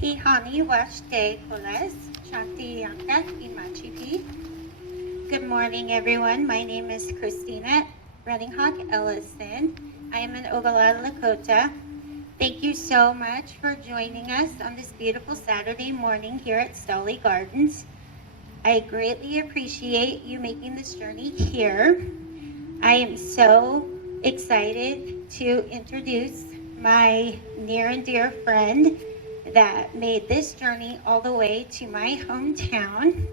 Pihani Washte Koles, Shanti Yankat Imachipi. Good morning, everyone. My name is Christina Reddinghawk Ellison. I am an Oglala Lakota. Thank you so much for joining us on this beautiful Saturday morning here at Stolley Gardens. I greatly appreciate you making this journey here. I am so excited to introduce my near and dear friend that made this journey all the way to my hometown.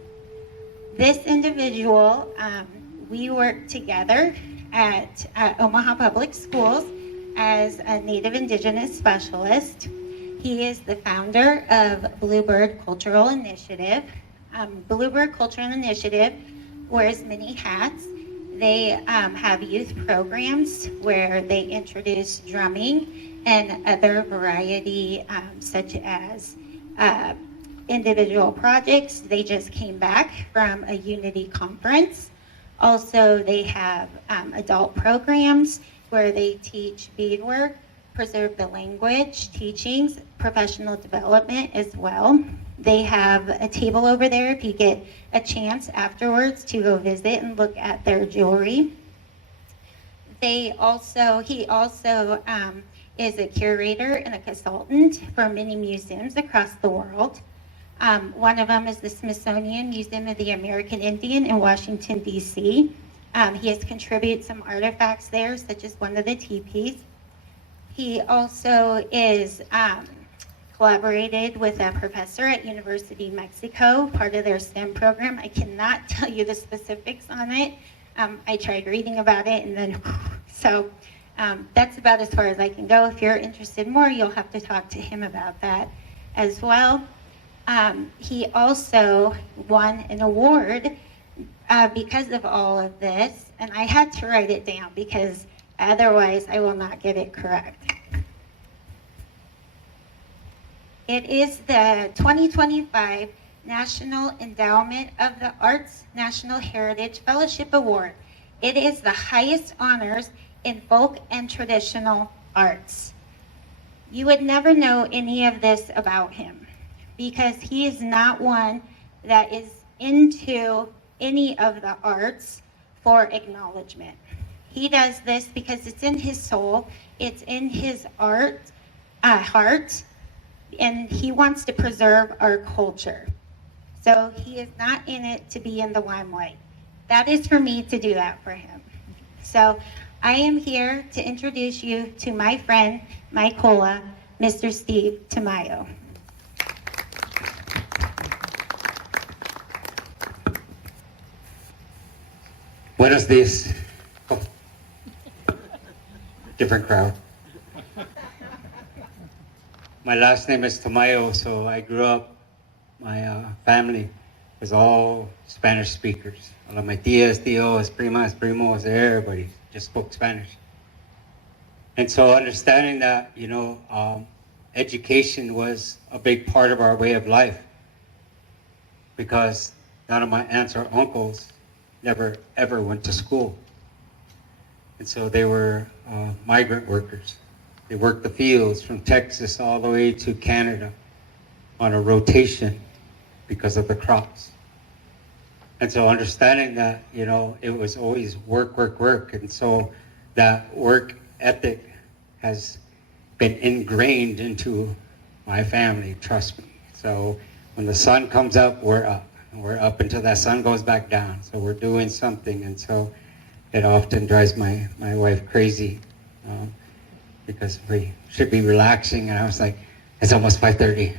This individual, we work together at Omaha Public Schools as a Native Indigenous specialist. He is the founder of Bluebird Cultural Initiative. Bluebird Cultural Initiative wears many hats. They have youth programs where they introduce drumming and other variety such as individual projects. They just came back from a unity conference. Also, they have adult programs where they teach beadwork, preserve the language, teachings, professional development as well. They have a table over there if you get a chance afterwards to go visit and look at their jewelry. He also is a curator and a consultant for many museums across the world. One of them is the Smithsonian Museum of the American Indian in Washington, D.C. He has contributed some artifacts there, such as one of the teepees. He also is collaborated with a professor at University of Mexico, part of their STEM program. I cannot tell you the specifics on it. I tried reading about it and then, so that's about as far as I can go. If you're interested more, you'll have to talk to him about that as well. He also won an award because of all of this, and I had to write it down because otherwise I will not get it correct. It is the 2025 National Endowment of the Arts National Heritage Fellowship Award. It is the highest honors in folk and traditional arts. You would never know any of this about him because he is not one that is into any of the arts for acknowledgement. He does this because it's in his soul, it's in his heart, and he wants to preserve our culture. So he is not in it to be in the limelight. That is for me to do that for him. So I am here to introduce you to my friend, my kola, Mr. Steve Tamayo. Buenos dias. Oh. Different crowd. My last name is Tomayo, so I grew up, my family was all Spanish speakers. All of my tias, tios, primas, primos, everybody just spoke Spanish. And so understanding that, education was a big part of our way of life because none of my aunts or uncles never ever went to school. And so they were migrant workers. They worked the fields from Texas all the way to Canada on a rotation because of the crops. And so understanding that, it was always work, work, work. And so that work ethic has been ingrained into my family, trust me. So when the sun comes up, we're up. And we're up until that sun goes back down. So we're doing something. And so it often drives my wife crazy because we should be relaxing. And I was like, it's almost 5:30.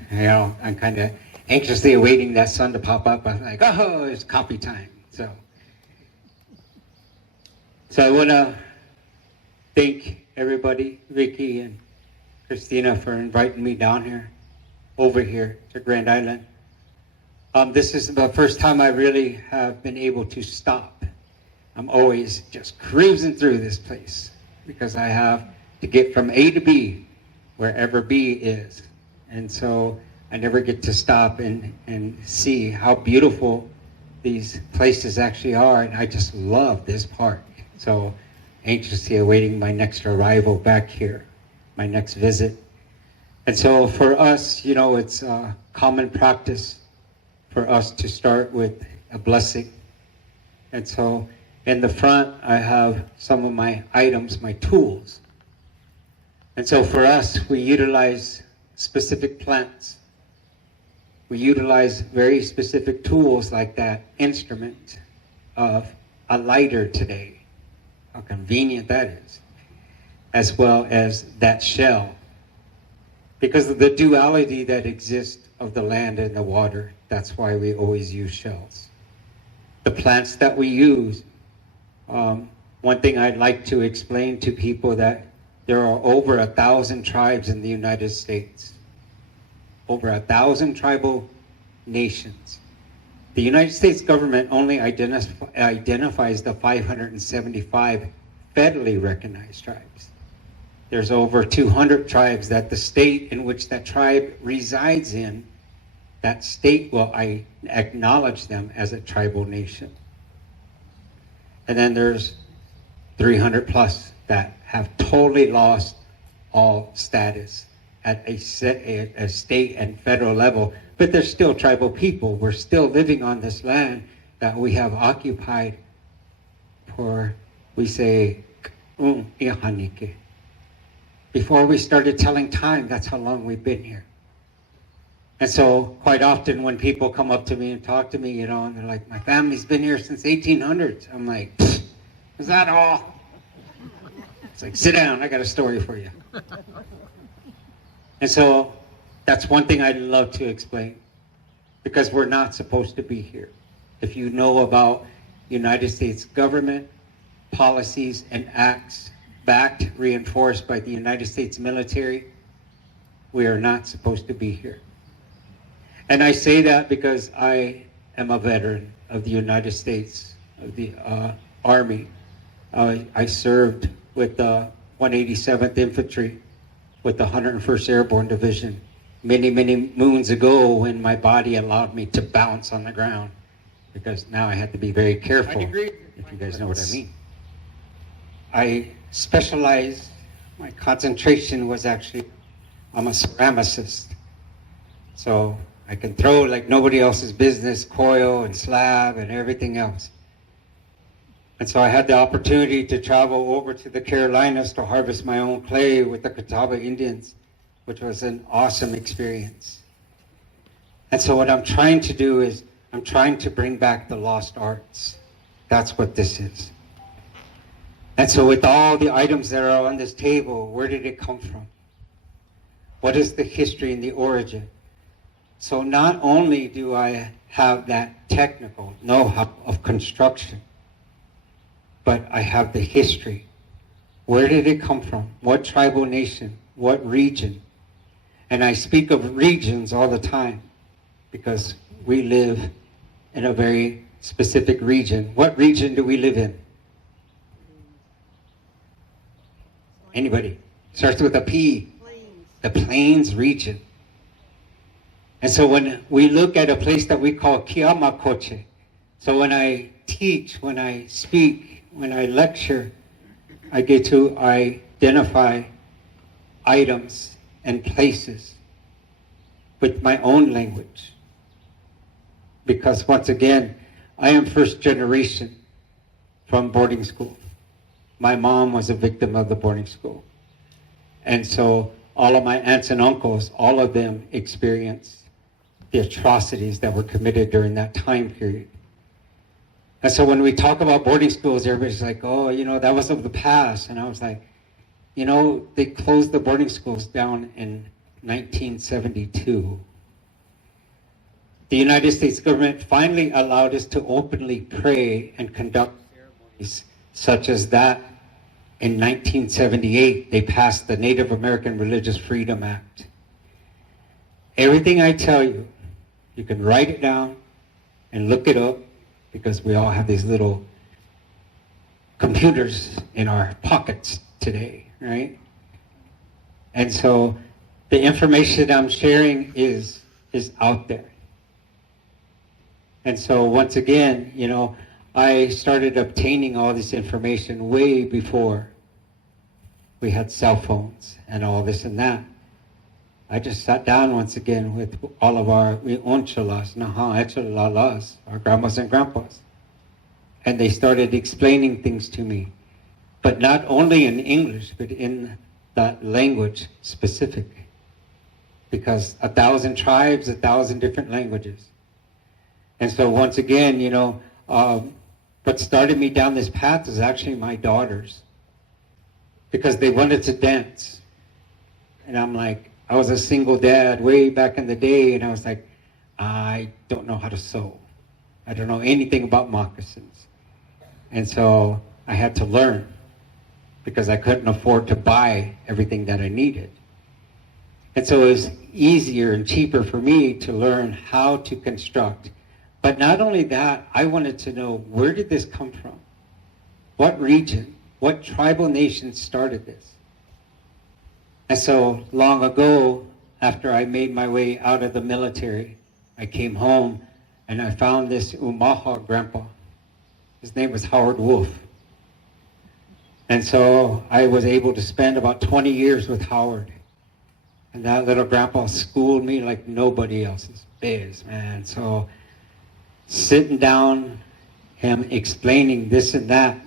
I'm kind of anxiously awaiting that sun to pop up. I'm like, oh, it's coffee time. So I want to thank everybody, Vicky and Christina, for inviting me down here, over here to Grand Island. This is the first time I really have been able to stop. I'm always just cruising through this place because I have to get from A to B, wherever B is. And so I never get to stop and see how beautiful these places actually are. And I just love this park. So anxiously awaiting my next arrival back here, my next visit. And so for us, it's a common practice for us to start with a blessing. And so in the front, I have some of my items, my tools. And so for us, we utilize specific plants. We utilize very specific tools like that instrument of a lighter today. How convenient that is. As well as that shell. Because of the duality that exists of the land and the water, that's why we always use shells. The plants that we use, one thing I'd like to explain to people that there are over 1,000 tribes in the United States. Over 1,000 tribal nations. The United States government only identifies the 575 federally recognized tribes. There's over 200 tribes that the state in which that tribe resides in, that state will acknowledge them as a tribal nation. And then there's 300 plus that have totally lost all status at a state and federal level, but they're still tribal people. We're still living on this land that we have occupied for, we say, before we started telling time, that's how long we've been here. And so quite often when people come up to me and talk to me, and they're like, my family's been here since 1800s. I'm like, is that all? It's like, sit down, I got a story for you. And so that's one thing I'd love to explain, because we're not supposed to be here. If you know about United States government, policies and acts backed, reinforced by the United States military, we are not supposed to be here. And I say that because I am a veteran of the United States, of the Army. I served with the 187th Infantry, with the 101st Airborne Division, many, many moons ago, when my body allowed me to bounce on the ground, because now I had to be very careful, if you guys know what I mean. I specialized, my concentration was actually, I'm a ceramicist. So I can throw like nobody else's business, coil and slab and everything else. And so I had the opportunity to travel over to the Carolinas to harvest my own clay with the Catawba Indians, which was an awesome experience. And so what I'm trying to do is, I'm trying to bring back the lost arts. That's what this is. And so with all the items that are on this table, where did it come from? What is the history and the origin? So not only do I have that technical know-how of construction, but I have the history. Where did it come from? What tribal nation? What region? And I speak of regions all the time because we live in a very specific region. What region do we live in? Anybody? Starts with a P. Plains. The Plains region. And so when we look at a place that we call Kiamakoche, so when I teach, when I speak, when I lecture, I get to identify items and places with my own language. Because once again, I am first generation from boarding school. My mom was a victim of the boarding school. And so all of my aunts and uncles, all of them experienced the atrocities that were committed during that time period. And so when we talk about boarding schools, everybody's like, oh, that was of the past. And I was like, they closed the boarding schools down in 1972. The United States government finally allowed us to openly pray and conduct ceremonies such as that. In 1978, they passed the Native American Religious Freedom Act. Everything I tell you, you can write it down and look it up, because we all have these little computers in our pockets today, right? And so the information I'm sharing is out there. And so once again, I started obtaining all this information way before we had cell phones and all this and that. I just sat down once again with all of our oncholas, naha, our grandmas and grandpas. And they started explaining things to me, but not only in English, but in that language specific. Because 1,000 tribes, 1,000 different languages. And so once again, what started me down this path is actually my daughters. Because they wanted to dance. And I'm like, I was a single dad way back in the day, and I was like, I don't know how to sew. I don't know anything about moccasins. And so I had to learn because I couldn't afford to buy everything that I needed. And so it was easier and cheaper for me to learn how to construct. But not only that, I wanted to know, where did this come from? What region, what tribal nation started this? And so long ago, after I made my way out of the military, I came home and I found this Umaha grandpa. His name was Howard Wolf. And so I was able to spend about 20 years with Howard. And that little grandpa schooled me like nobody else's biz, man. So sitting down, him explaining this and that,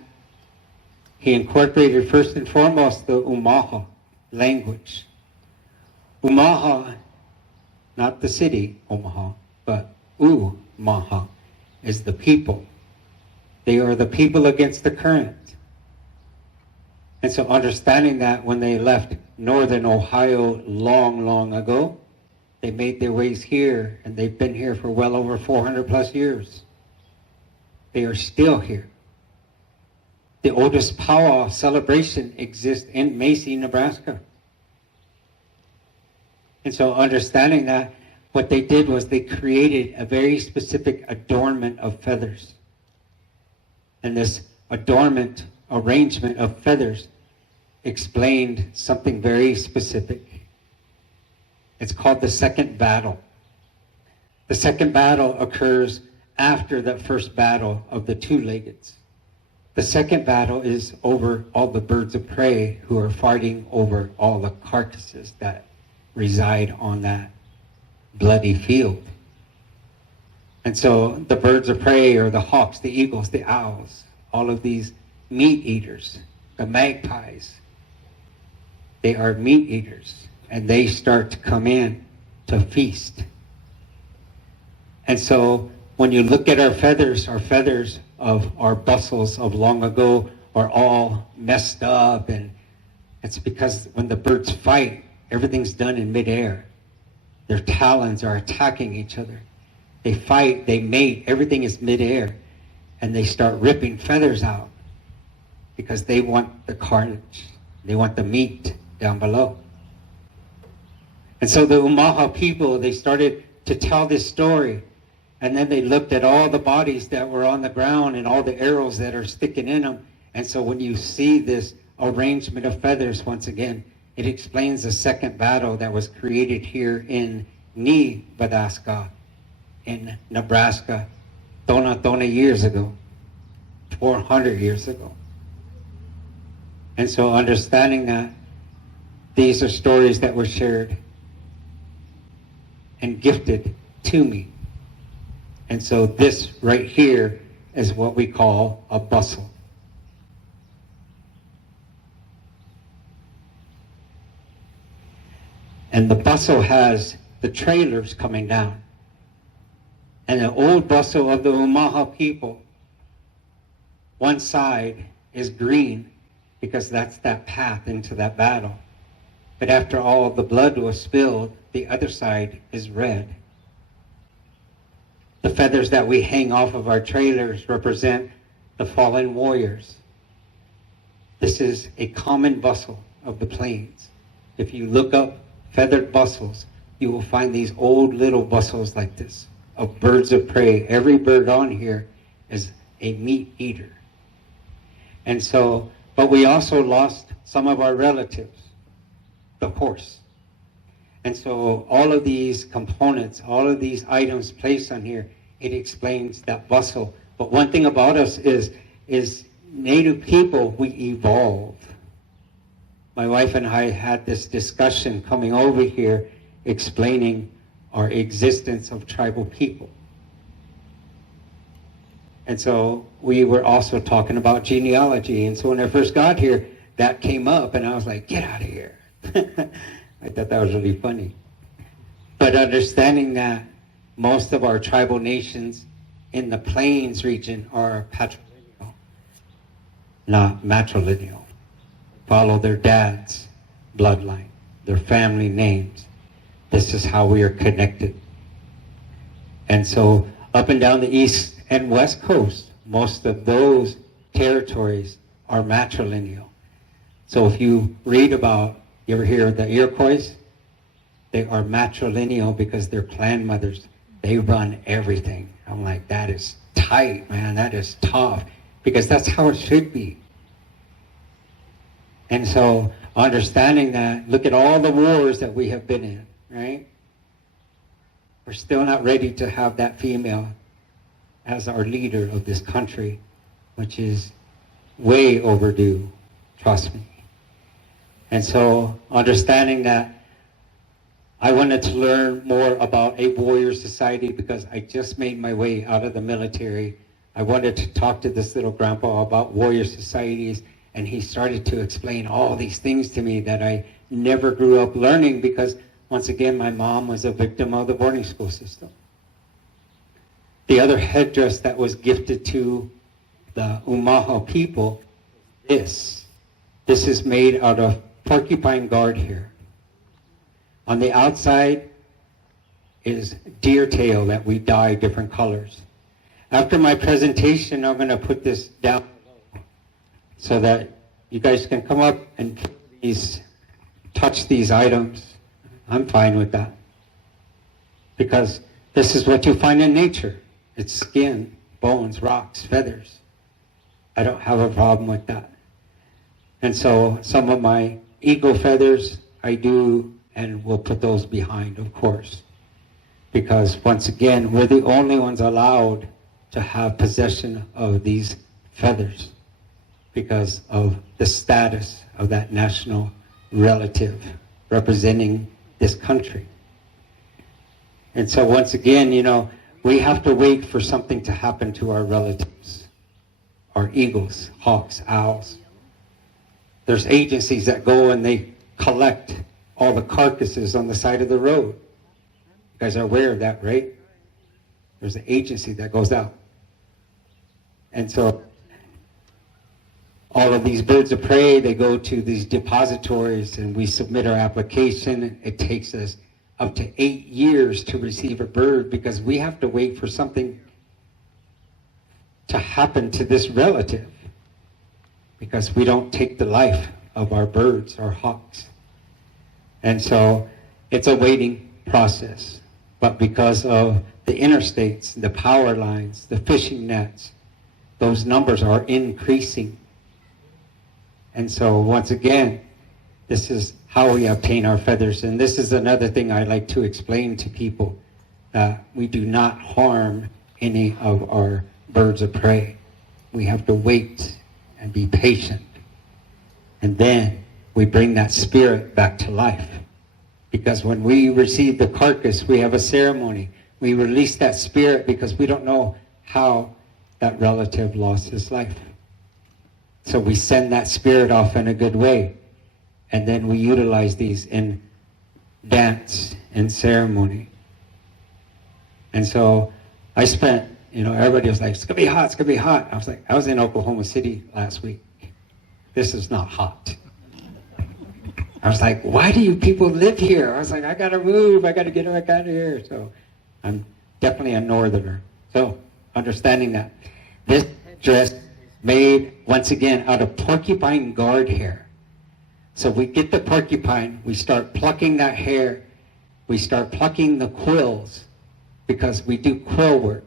he incorporated first and foremost the Umaha language. Umaha, not the city, Omaha, but Umaha is the people. They are the people against the current. And so understanding that when they left northern Ohio long, long ago, they made their ways here, and they've been here for well over 400 plus years. They are still here. The oldest powwow celebration exists in Macy, Nebraska. And so understanding that, what they did was they created a very specific adornment of feathers. And this adornment, arrangement of feathers explained something very specific. It's called the second battle. The second battle occurs after the first battle of the two-leggeds. The second battle is over all the birds of prey who are fighting over all the carcasses that reside on that bloody field. And so the birds of prey are the hawks, the eagles, the owls, all of these meat eaters, the magpies. They are meat eaters, and they start to come in to feast. And so when you look at our feathers of our bustles of long ago are all messed up, and it's because when the birds fight, everything's done in midair. Their talons are attacking each other. They fight, they mate, everything is midair, and they start ripping feathers out because they want the carnage. They want the meat down below. And so the Umaha people, they started to tell this story. And then they looked at all the bodies that were on the ground and all the arrows that are sticking in them. And so when you see this arrangement of feathers, once again, it explains the second battle that was created here in Nebraska, in Nebraska, Tona years ago, 400 years ago. And so understanding that, these are stories that were shared and gifted to me. And so this right here is what we call a bustle. And the bustle has the trailers coming down. And the old bustle of the Umaha people, one side is green because that's that path into that battle. But after all the blood was spilled, the other side is red. The feathers that we hang off of our trailers represent the fallen warriors. This is a common bustle of the plains. If you look up feathered bustles, you will find these old little bustles like this of birds of prey. Every bird on here is a meat eater. And so, but we also lost some of our relatives, the horse. And so all of these components, all of these items placed on here, it explains that bustle. But one thing about us is Native people, we evolve. My wife and I had this discussion coming over here, explaining our existence of tribal people. And so we were also talking about genealogy. And so when I first got here, that came up, and I was like, get out of here. I thought that was really funny. But understanding that most of our tribal nations in the plains region are patrilineal, not matrilineal. Follow their dad's bloodline, their family names. This is how we are connected. And so up and down the east and west coast, most of those territories are matrilineal. So if you read about, you ever hear of the Iroquois? They are matrilineal because they're clan mothers. They run everything. I'm like, that is tight, man. That is tough. Because that's how it should be. And so understanding that, look at all the wars that we have been in, right? We're still not ready to have that female as our leader of this country, which is way overdue, trust me. And so understanding that, I wanted to learn more about a warrior society because I just made my way out of the military. I wanted to talk to this little grandpa about warrior societies, and he started to explain all these things to me that I never grew up learning because, once again, my mom was a victim of the boarding school system. The other headdress that was gifted to the Umaha people, this is made out of porcupine guard hair. On the outside is deer tail that we dye different colors. After my presentation, I'm going to put this down so that you guys can come up and touch these items. I'm fine with that. Because this is what you find in nature. It's skin, bones, rocks, feathers. I don't have a problem with that. And so some of my eagle feathers, I do, and we'll put those behind, of course. Because once again, we're the only ones allowed to have possession of these feathers because of the status of that national relative representing this country. And so once again, you know, we have to wait for something to happen to our relatives, our eagles, hawks, owls. There's agencies that go and they collect all the carcasses on the side of the road. You guys are aware of that, right? There's an agency that goes out. And so all of these birds of prey, they go to these depositories and we submit our application. It takes us up to 8 years to receive a bird because we have to wait for something to happen to this relative because we don't take the life of our birds, our hawks. And so it's a waiting process. But because of the interstates, the power lines, the fishing nets, those numbers are increasing. And so once again, this is how we obtain our feathers. And this is another thing I like to explain to people, that we do not harm any of our birds of prey. We have to wait and be patient. And then we bring that spirit back to life. Because when we receive the carcass, we have a ceremony. We release that spirit because we don't know how that relative lost his life. So we send that spirit off in a good way. And then we utilize these in dance and ceremony. And so I spent, everybody was like, it's going to be hot, it's going to be hot. I was like, I was in Oklahoma City last week. This is not hot. I was like, why do you people live here? I was like, I got to move. I got to get back out of here. So I'm definitely a northerner. So understanding that. This dress made, once again, out of porcupine guard hair. So we get the porcupine, we start plucking that hair, we start plucking the quills because we do quill work.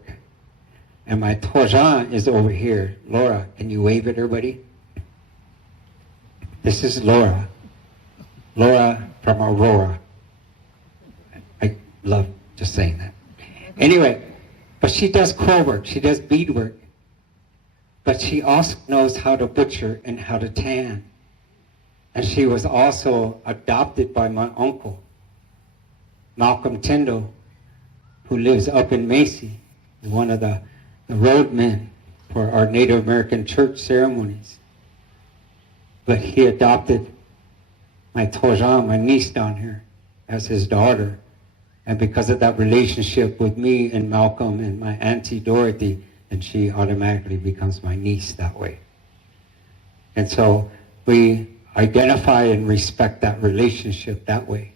And my Tojan is over here. Laura, can you wave at everybody? This is Laura. Laura from Aurora. I love just saying that. Anyway, but she does quill work, she does bead work. But she also knows how to butcher and how to tan. And she was also adopted by my uncle. Malcolm Tyndall, who lives up in Macy, is one of the roadmen for our Native American church ceremonies. But he adopted my Toja, my niece down here, as his daughter. And because of that relationship with me and Malcolm and my auntie Dorothy, and she automatically becomes my niece that way. And so we identify and respect that relationship that way.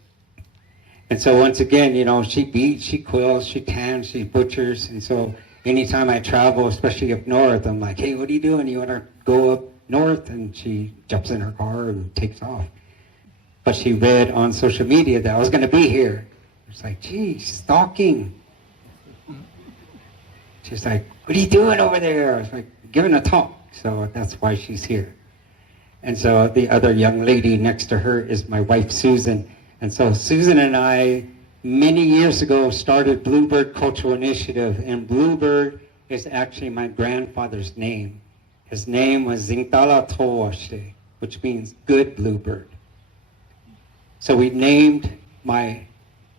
And so once again, you know, she beats, she quills, she tans, she butchers. And so anytime I travel, especially up north, I'm like, hey, what are you doing? You want to go up north? And she jumps in her car and takes off. But she read on social media that I was going to be here. It's like, geez, stalking. She's like, what are you doing over there? I was like, giving a talk. So that's why she's here. And so the other young lady next to her is my wife, Susan. And so Susan and I, many years ago, started Bluebird Cultural Initiative. And Bluebird is actually my grandfather's name. His name was Zingtala Towaste, which means good bluebird. So we named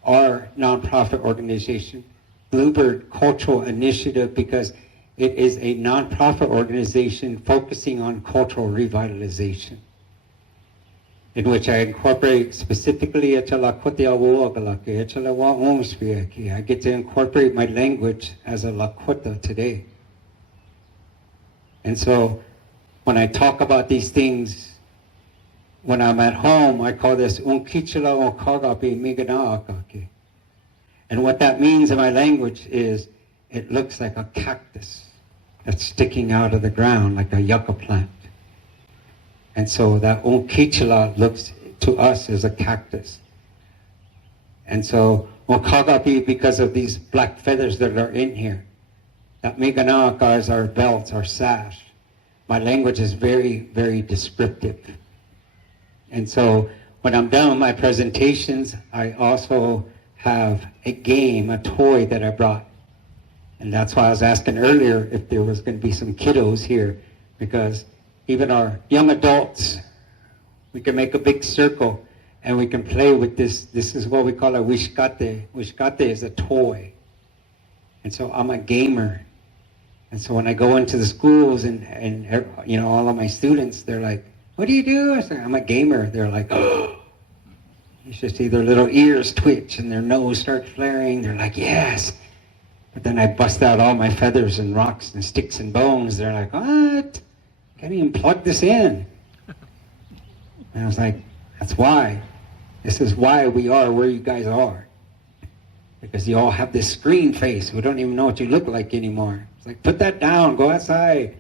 our nonprofit organization Bluebird Cultural Initiative because it is a nonprofit organization focusing on cultural revitalization, in which I incorporate specifically I get to incorporate my language as a Lakota today. And so when I talk about these things, when I'm at home, I call this Unkichila Okagapi Miganaakake. And what that means in my language is it looks like a cactus that's sticking out of the ground like a yucca plant. And so that Unkichila looks to us as a cactus. And so Okagapi, because of these black feathers that are in here, that Miganaaka is our belt, our sash. My language is very, very descriptive. And so when I'm done with my presentations, I also have a game, a toy that I brought. And that's why I was asking earlier if there was going to be some kiddos here, because even our young adults, we can make a big circle and we can play with this. This is what we call a wishkate. Wishkate is a toy. And so I'm a gamer. And so when I go into the schools and you know, all of my students, they're like, what do you do? I say, I'm a gamer. They're like, oh. You should see their little ears twitch and their nose start flaring. They're like, yes. But then I bust out all my feathers and rocks and sticks and bones. They're like, what? Can't even plug this in. And I was like, that's why. This is why we are where you guys are. Because you all have this screen face. We don't even know what you look like anymore. It's like, put that down, go outside.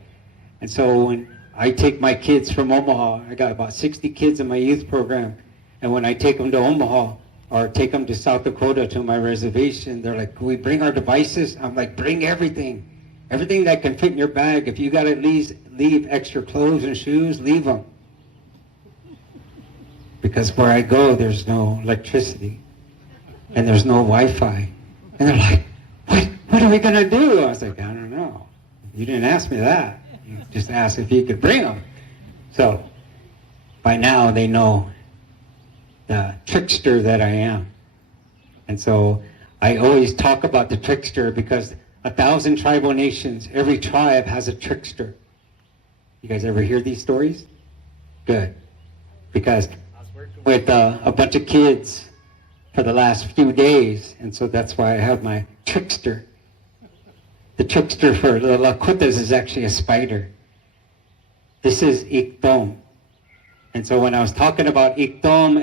And so when I take my kids from Omaha, I got about 60 kids in my youth program. And when I take them to Omaha or take them to South Dakota to my reservation, they're like, can we bring our devices? I'm like, bring everything. Everything that can fit in your bag. If you got to at least leave extra clothes and shoes, leave them. Because where I go, there's no electricity. And there's no Wi-Fi. And they're like, what are we going to do? I was like, I don't know. You didn't ask me that. You just asked if you could bring them. So by now they know the trickster that I am. And so I always talk about the trickster because 1,000 tribal nations, every tribe has a trickster. You guys ever hear these stories? Good. Because with a bunch of kids for the last few days, and so that's why I have my trickster. The trickster for the Lakotas is actually a spider. This is Ikdom. And so when I was talking about Ikdom,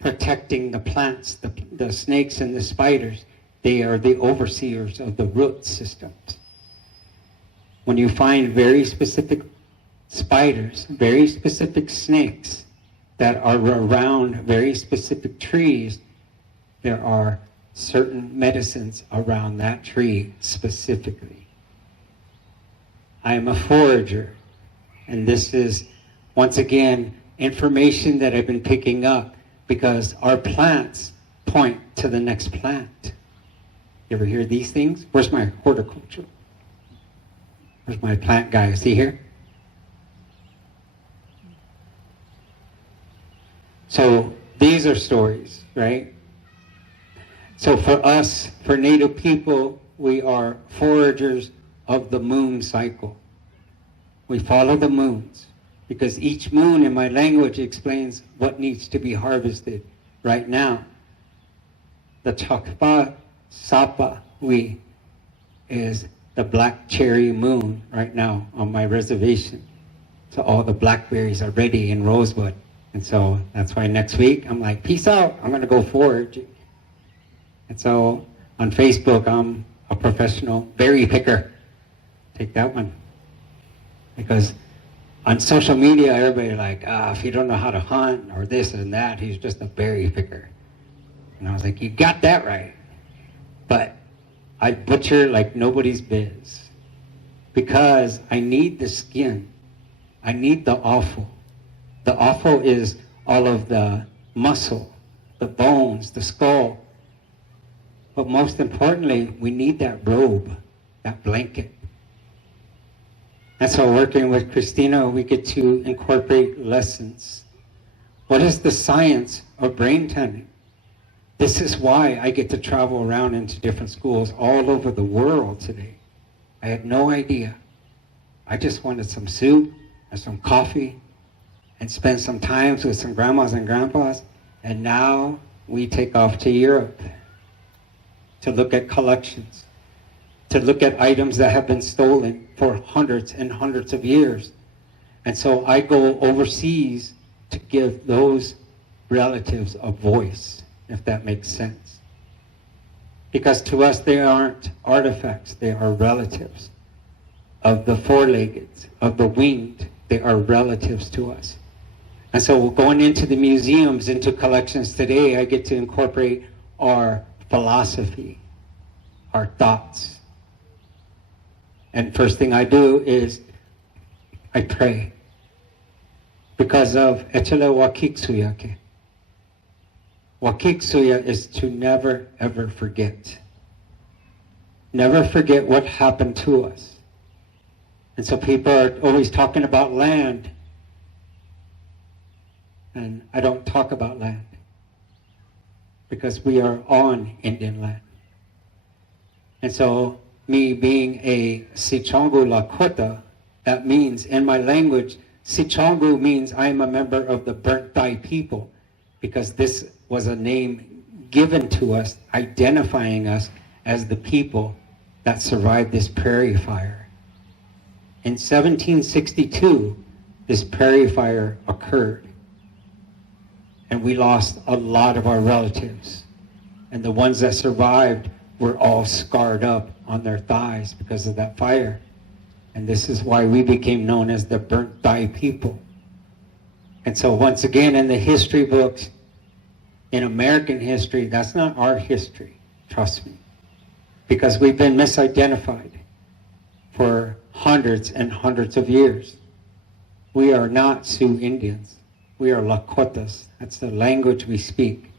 protecting the plants, the snakes and the spiders, they are the overseers of the root systems. When you find very specific spiders, very specific snakes that are around very specific trees, there are certain medicines around that tree specifically. I am a forager, and this is, once again, information that I've been picking up because our plants point to the next plant. You ever hear these things? Where's my horticulture? Where's my plant guy? Is he here? So they stories are stories, right? So for us, for Native people, we are foragers of the moon cycle. We follow the moons because each moon in my language explains what needs to be harvested right now. The Chakpa Sapa we is the black cherry moon right now on my reservation. So all the blackberries are ready in Rosebud. And so that's why next week I'm like, peace out, I'm gonna go forage. And so on Facebook, I'm a professional berry picker. Take that one. Because on social media, everybody like, if you don't know how to hunt or this and that, he's just a berry picker. And I was like, you got that right. But I butcher like nobody's biz. Because I need the skin. I need the offal. The offal is all of the muscle, the bones, the skull. But most importantly, we need that robe, that blanket. And so working with Christina, we get to incorporate lessons. What is the science of brain tanning? This is why I get to travel around into different schools all over the world today. I had no idea. I just wanted some soup and some coffee and spend some time with some grandmas and grandpas. And now we take off to Europe to look at collections, to look at items that have been stolen for hundreds and hundreds of years. And so I go overseas to give those relatives a voice, if that makes sense. Because to us, they aren't artifacts, they are relatives. Of the four-legged, of the winged, they are relatives to us. And so going into the museums, into collections today, I get to incorporate our philosophy, our thoughts. And first thing I do is I pray. Because of Echele Wakiksuyake. Wakiksuya is to never, ever forget. Never forget what happened to us. And so people are always talking about land. And I don't talk about land. Because we are on Indian land. And so me being a Sicangu Lakota, that means in my language, Sicangu means I am a member of the burnt dye people. Because this was a name given to us, identifying us as the people that survived this prairie fire. In 1762, this prairie fire occurred. And we lost a lot of our relatives. And the ones that survived were all scarred up on their thighs because of that fire. And this is why we became known as the burnt dye people. And so once again, in the history books, in American history, that's not our history, trust me. Because we've been misidentified for hundreds and hundreds of years. We are not Sioux Indians. We are Lakotas. That's the language we speak.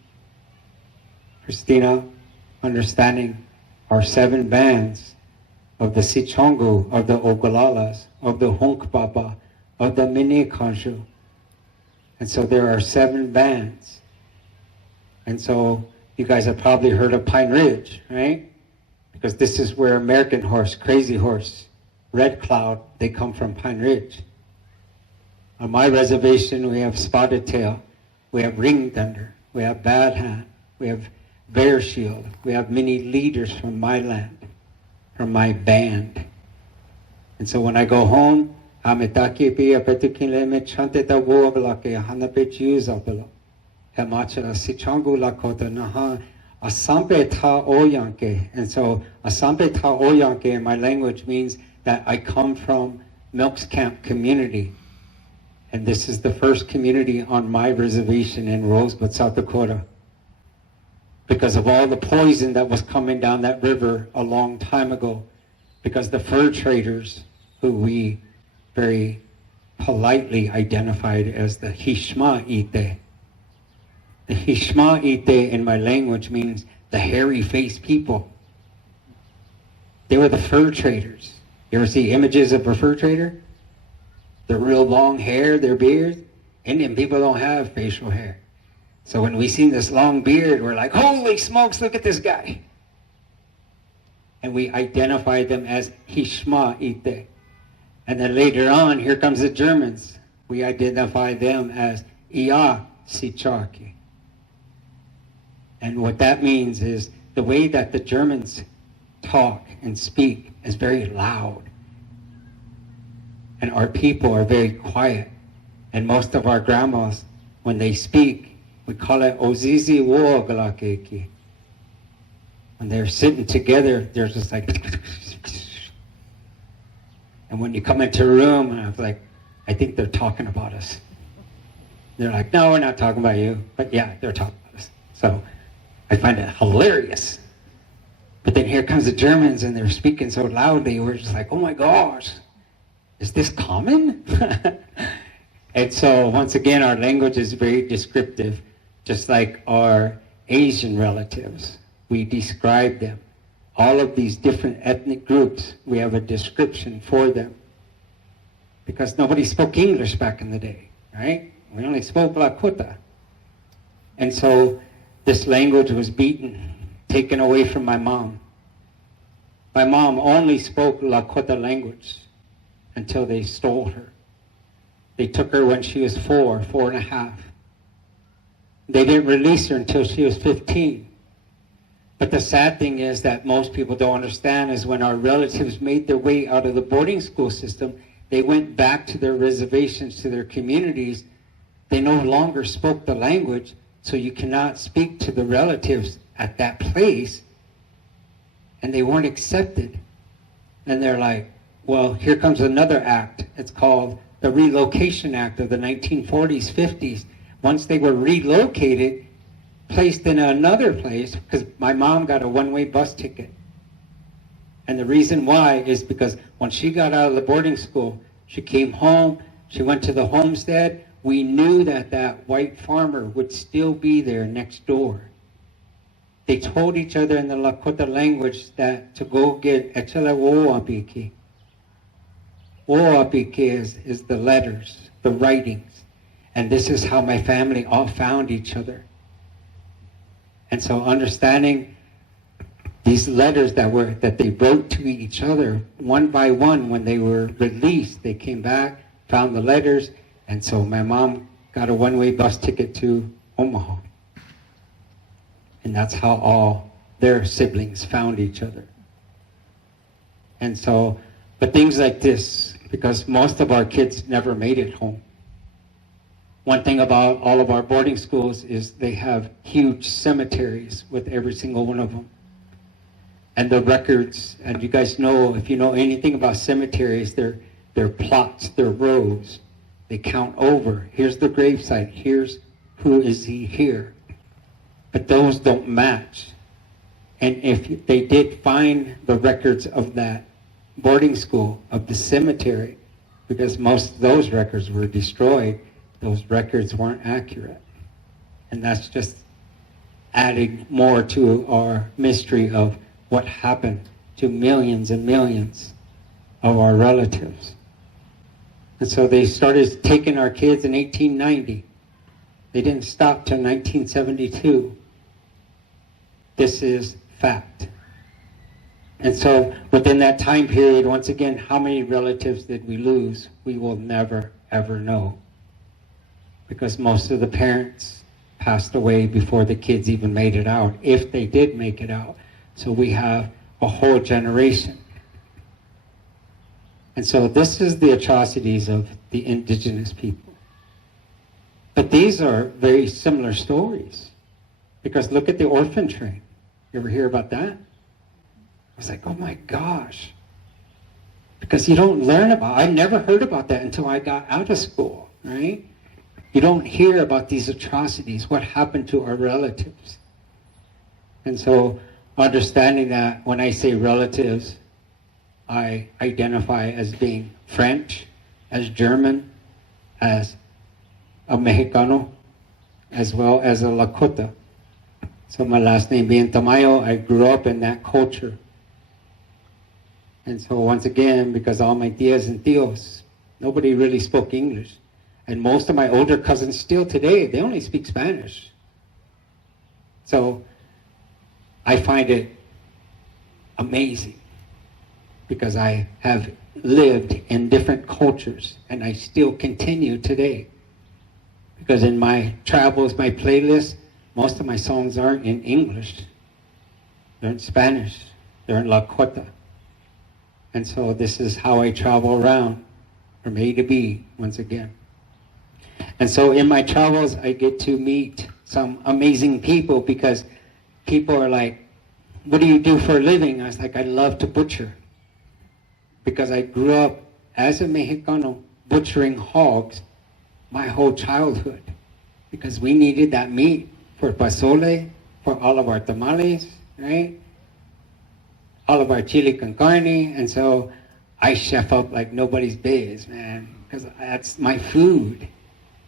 Christina, understanding our 7 bands of the Sicangu, of the Ogalalas, of the Hunkpapa, of the Minikanshu. And so there are 7 bands. And so you guys have probably heard of Pine Ridge, right? Because this is where American Horse, Crazy Horse, Red Cloud, they come from Pine Ridge. On my reservation, we have Spotted Tail, we have Ring Thunder, we have Bad Hand, we have Bear Shield, we have many leaders from my land, from my band. And so when I go home, Sicangu Lakota Naha Asampe Ta Oyanke. And so Asampe Ta Oyanke in my language means that I come from Milks Camp community. And this is the first community on my reservation in Rosebud, South Dakota. Because of all the poison that was coming down that river a long time ago. Because the fur traders, who we very politely identified as the Hishma Ite. The Hishma Ite in my language means the hairy-faced people. They were the fur traders. You ever see images of a fur trader? The real long hair, their beards. Indian people don't have facial hair. So when we seen this long beard, we're like, holy smokes, look at this guy. And we identify them as Hishma Ite. And then later on, here comes the Germans. We identify them as Ia Sicharki. And what that means is the way that the Germans talk and speak is very loud. And our people are very quiet. And most of our grandmas, when they speak, we call it Ozizi Wogalakeki. When they're sitting together, they're just like... And when you come into a room, and I was like, I think they're talking about us. They're like, no, we're not talking about you. But yeah, they're talking about us. So I find it hilarious. But then here comes the Germans, and they're speaking so loudly, we're just like, oh my gosh, is this common? And so once again, our language is very descriptive, just like our Asian relatives. We describe them. All of these different ethnic groups, we have a description for them. Because nobody spoke English back in the day, right? We only spoke Lakota. And so this language was beaten, taken away from my mom. My mom only spoke Lakota language until they stole her. They took her when she was 4.5. They didn't release her until she was 15. But the sad thing is that most people don't understand is when our relatives made their way out of the boarding school system, they went back to their reservations, to their communities. They no longer spoke the language, so you cannot speak to the relatives at that place. And they weren't accepted. And they're like, well, here comes another act. It's called the Relocation Act of the 1940s, 50s. Once they were relocated, placed in another place, because my mom got a one-way bus ticket. And the reason why is because when she got out of the boarding school, she came home, she went to the homestead. We knew that that white farmer would still be there next door. They told each other in the Lakota language that to go get Echele Woapiki. Woapiki is the letters, the writings. And this is how my family all found each other. And so understanding these letters that they wrote to each other one by one when they were released, they came back, found the letters, and so my mom got a one-way bus ticket to Omaha. And that's how all their siblings found each other. And so, but things like this, because most of our kids never made it home. One thing about all of our boarding schools is they have huge cemeteries with every single one of them. And the records, and you guys know, if you know anything about cemeteries, they're plots, they're rows. They count over. Here's the gravesite. Here's who is he here. But those don't match. And if they did find the records of that boarding school, of the cemetery, because most of those records were destroyed, those records weren't accurate. And that's just adding more to our mystery of what happened to millions and millions of our relatives. And so they started taking our kids in 1890. They didn't stop till 1972. This is fact. And so within that time period, once again, how many relatives did we lose? We will never, ever know. Because most of the parents passed away before the kids even made it out, if they did make it out. So we have a whole generation. And so this is the atrocities of the indigenous people. But these are very similar stories. Because look at the orphan train. You ever hear about that? I was like, oh my gosh. Because you don't learn about it. I never heard about that until I got out of school, right? You don't hear about these atrocities, what happened to our relatives. And so understanding that when I say relatives, I identify as being French, as German, as a Mexicano, as well as a Lakota. So my last name being Tamayo, I grew up in that culture. And so once again, because all my tias and tios, nobody really spoke English. And most of my older cousins still today, they only speak Spanish. So I find it amazing because I have lived in different cultures and I still continue today. Because in my travels, my playlist, most of my songs aren't in English. They're in Spanish. They're in Lakota. And so this is how I travel around from A to B once again. And so in my travels, I get to meet some amazing people because people are like, what do you do for a living? I was like, I love to butcher. Because I grew up as a Mexicano butchering hogs my whole childhood. Because we needed that meat for pozole, for all of our tamales, right? All of our chili con carne. And so I chef up like nobody's biz, man. Because that's my food.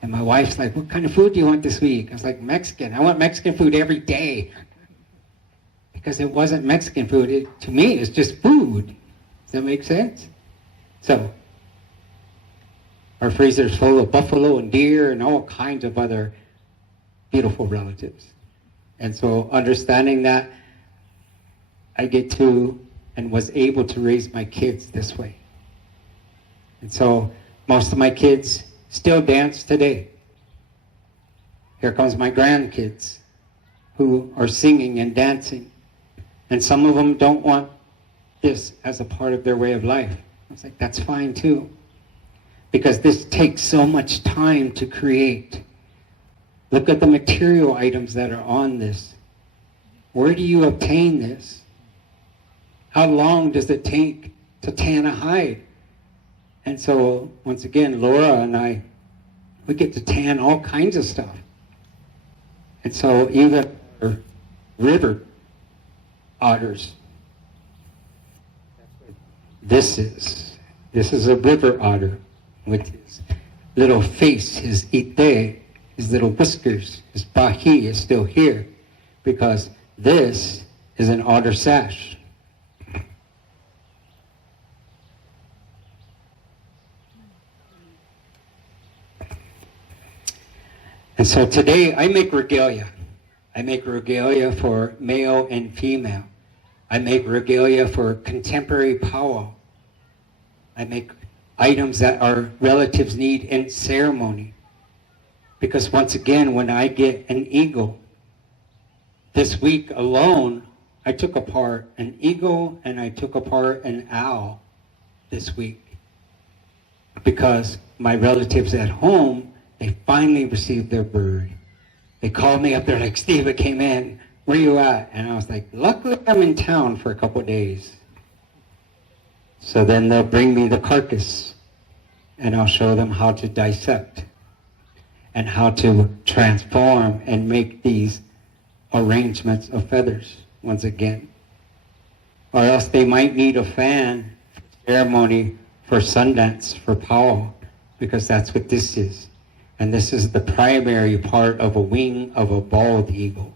And my wife's like, what kind of food do you want this week? I was like, Mexican. I want Mexican food every day. Because it wasn't Mexican food. To me, it's just food. Does that make sense? So, our freezer's full of buffalo and deer and all kinds of other beautiful relatives. And so, understanding that, I get to and was able to raise my kids this way. And so, most of my kids still dance today. Here comes my grandkids who are singing and dancing. And some of them don't want this as a part of their way of life. I was like, that's fine too. Because this takes so much time to create. Look at the material items that are on this. Where do you obtain this? How long does it take to tan a hide? And so, once again, Laura and I, we get to tan all kinds of stuff. And so, even river otters. This is a river otter with his little face, his ite, his little whiskers, his pahi is still here because this is an otter sash. And so today I make regalia. I make regalia for male and female. I make regalia for contemporary powwow. I make items that our relatives need in ceremony. Because once again, when I get an eagle, this week alone, I took apart an eagle and I took apart an owl this week. Because my relatives at home, they finally received their bird. They called me up, they're like, Steve, it came in. Where you at? And I was like, luckily I'm in town for a couple of days. So then they'll bring me the carcass and I'll show them how to dissect and how to transform and make these arrangements of feathers once again. Or else they might need a fan ceremony for Sundance, for powwow, because that's what this is. And this is the primary part of a wing of a bald eagle.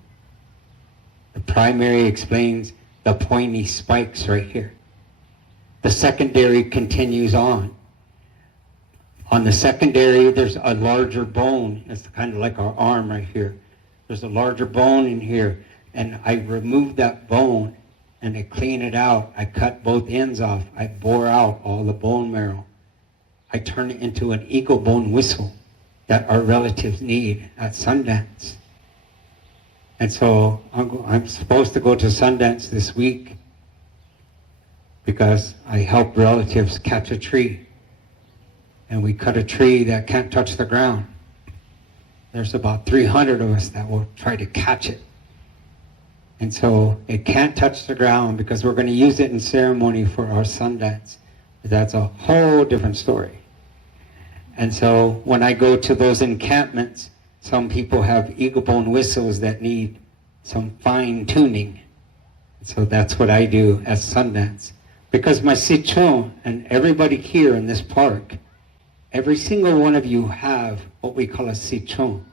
The primary explains the pointy spikes right here. The secondary continues on. On the secondary, there's a larger bone. It's kind of like our arm right here. There's a larger bone in here. And I remove that bone and I clean it out. I cut both ends off. I bore out all the bone marrow. I turn it into an eagle bone whistle that our relatives need at Sundance. And so I'm supposed to go to Sundance this week because I help relatives catch a tree. And we cut a tree that can't touch the ground. There's about 300 of us that will try to catch it. And so it can't touch the ground because we're going to use it in ceremony for our Sundance. But that's a whole different story. And so when I go to those encampments, some people have eagle bone whistles that need some fine tuning. So that's what I do at Sundance. Because my Sichon and everybody here in this park, every single one of you have what we call a Sichon.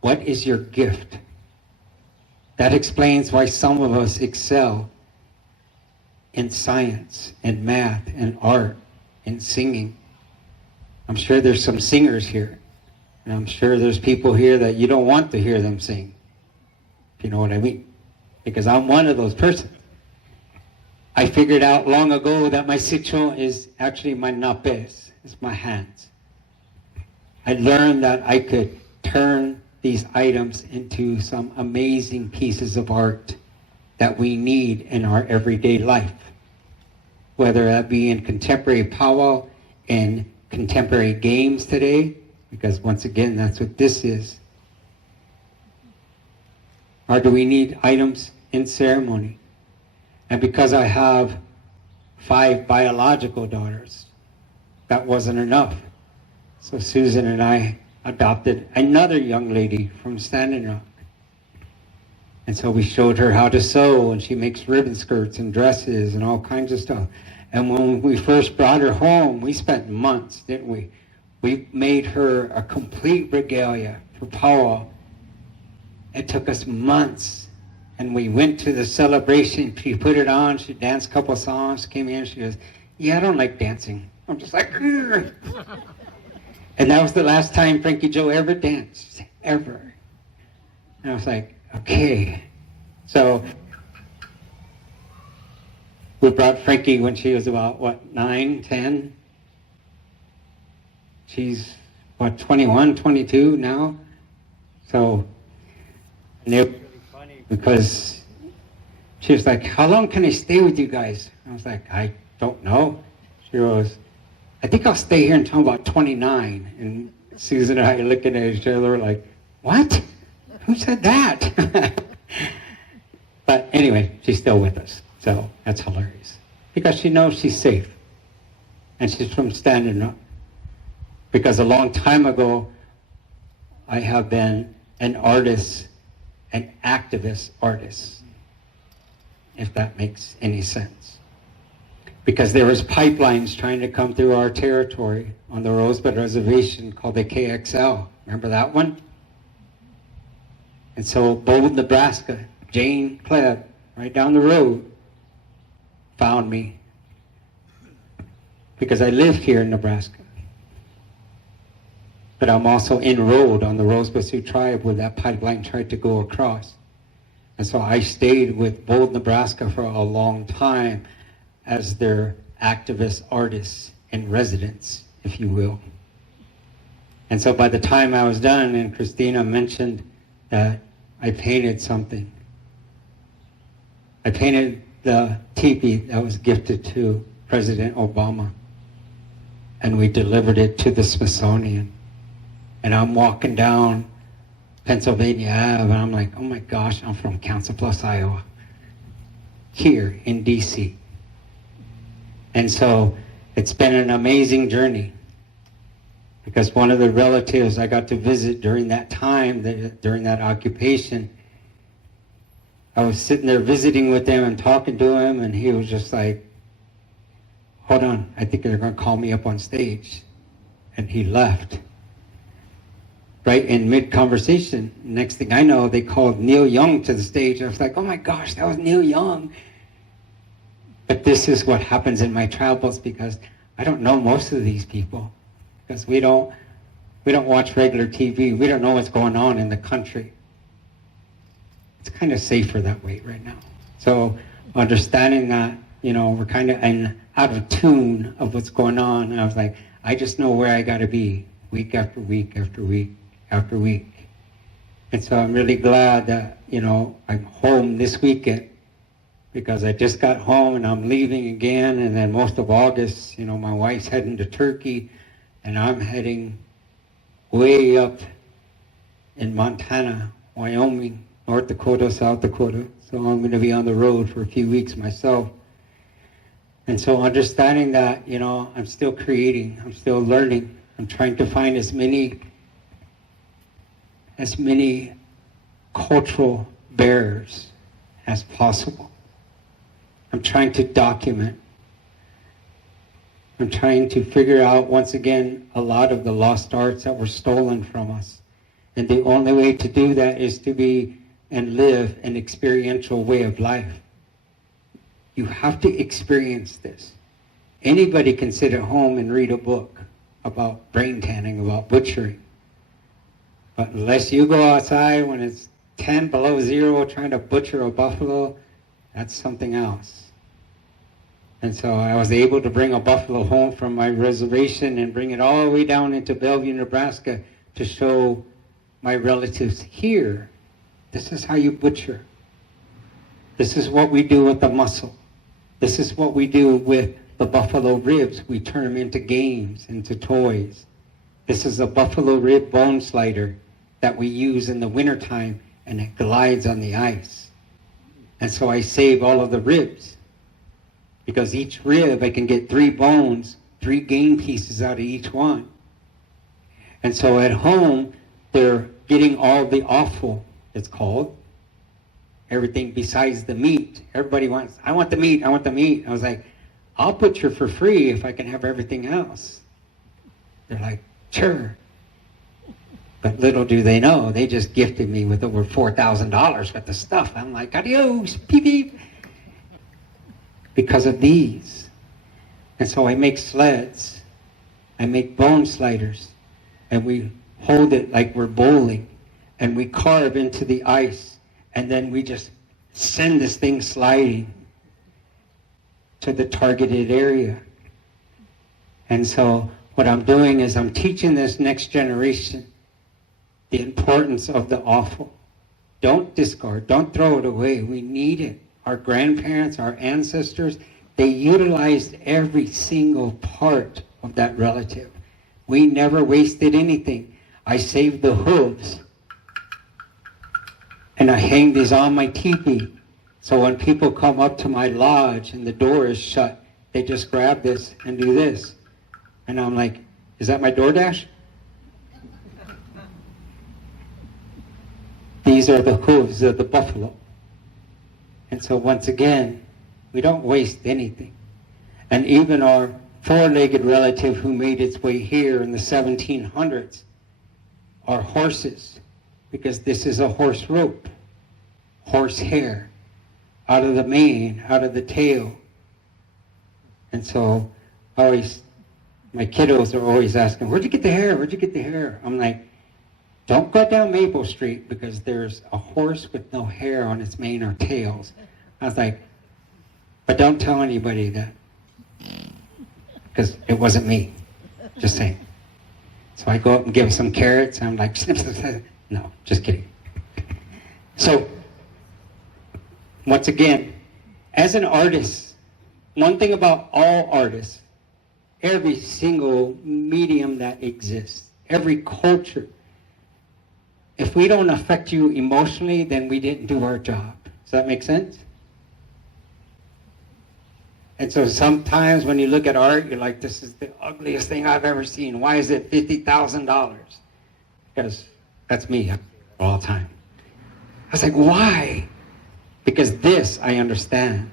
What is your gift? That explains why some of us excel in science, in math, in art, in singing. I'm sure there's some singers here. And I'm sure there's people here that you don't want to hear them sing. if you know what I mean. Because I'm one of those persons. I figured out long ago that my sitio is actually my napes, it's my hands. I learned that I could turn these items into some amazing pieces of art that we need in our everyday life. Whether that be in contemporary powwow, in contemporary games today, because once again, that's what this is. Or do we need items in ceremony? And because I have 5 biological daughters, that wasn't enough. So Susan and I adopted another young lady from Standing Rock. And so we showed her how to sew, and she makes ribbon skirts and dresses and all kinds of stuff. And when we first brought her home, we spent months, didn't we? We made her a complete regalia for powwow. It took us months. And we went to the celebration. She put it on. She danced a couple songs, came in. She goes, yeah, I don't like dancing. I'm just like, ugh. And that was the last time Frankie Joe ever danced, ever. And I was like, okay. So we brought Frankie when she was about, 9, 10? She's, 21, 22 now? So, and it was really funny because she was like, how long can I stay with you guys? I was like, I don't know. She goes, I think I'll stay here until about 29. And Susan and I are looking at each other like, what? Who said that? But anyway, she's still with us. So that's hilarious. Because she knows she's safe. And she's from Standing Up. Because a long time ago, I have been an artist, an activist artist, if that makes any sense. Because there was pipelines trying to come through our territory on the Rosebud Reservation called the KXL. Remember that one? And so Bold, Nebraska, Jane Klebb, right down the road, found me. Because I live here in Nebraska. But I'm also enrolled on the Rosebud Sioux tribe where that pipeline tried to go across. And so I stayed with Bold, Nebraska for a long time as their activist artists in residence, if you will. And so by the time I was done, and Christina mentioned that I painted something. I painted the teepee that was gifted to President Obama. And we delivered it to the Smithsonian. And I'm walking down Pennsylvania Ave, and I'm like, oh my gosh, I'm from Council Bluffs, Iowa, here in D.C. And so it's been an amazing journey. Because one of the relatives I got to visit during that time, during that occupation, I was sitting there visiting with him and talking to him, and he was just like, hold on, I think they're going to call me up on stage. And he left. Right in mid-conversation, next thing I know, they called Neil Young to the stage. I was like, oh my gosh, that was Neil Young. But this is what happens in my travels because I don't know most of these people. Because we don't watch regular TV. We don't know what's going on in the country. It's kind of safer that way right now. So understanding that, we're kind of out of tune of what's going on. And I was like, I just know where I got to be week after week after week after week. And so I'm really glad that, I'm home this weekend because I just got home and I'm leaving again. And then most of August, my wife's heading to Turkey. And I'm heading way up in Montana, Wyoming, North Dakota, South Dakota. So I'm going to be on the road for a few weeks myself. And so understanding that, I'm still creating, I'm still learning. I'm trying to find as many cultural bearers as possible. I'm trying to document. I'm trying to figure out, once again, a lot of the lost arts that were stolen from us. And the only way to do that is to be and live an experiential way of life. You have to experience this. Anybody can sit at home and read a book about brain tanning, about butchering. But unless you go outside when it's 10 below zero trying to butcher a buffalo, that's something else. And so I was able to bring a buffalo home from my reservation and bring it all the way down into Pavillion, Nebraska to show my relatives here. This is how you butcher. This is what we do with the muscle. This is what we do with the buffalo ribs. We turn them into games, into toys. This is a buffalo rib bone slider that we use in the wintertime, and it glides on the ice. And so I save all of the ribs, because each rib I can get 3 bones, 3 game pieces out of each one. And so at home, they're getting all the offal, it's called, everything besides the meat. Everybody wants, I want the meat, I want the meat. I was like, I'll butcher for free if I can have everything else. They're like, sure. But little do they know, they just gifted me with over $4,000 worth of stuff. I'm like, adios, beep beep. Because of these. And so I make sleds. I make bone sliders. And we hold it like we're bowling. And we carve into the ice. And then we just send this thing sliding to the targeted area. And so what I'm doing is I'm teaching this next generation the importance of the offal. Don't discard, don't throw it away. We need it. Our grandparents, our ancestors, they utilized every single part of that relative. We never wasted anything. I saved the hooves. And I hang these on my teepee. So when people come up to my lodge and the door is shut, they just grab this and do this. And I'm like, is that my DoorDash? These are the hooves of the buffalo. And so once again, we don't waste anything. And even our 4-legged relative who made its way here in the 1700s are horses, because this is a horse rope, horse hair, out of the mane, out of the tail. And so my kiddos are always asking, where'd you get the hair? Where'd you get the hair? I'm like, don't go down Maple Street because there's a horse with no hair on its mane or tails. I was like, but don't tell anybody that, because it wasn't me. Just saying. So I go up and give some carrots, and I'm like, snip, snip, snip. No, just kidding. So, once again, as an artist, one thing about all artists, every single medium that exists, every culture, if we don't affect you emotionally, then we didn't do our job. Does that make sense? And so sometimes when you look at art, you're like, this is the ugliest thing I've ever seen. Why is it $50,000? Because that's me all the time. I was like, why? Because this I understand.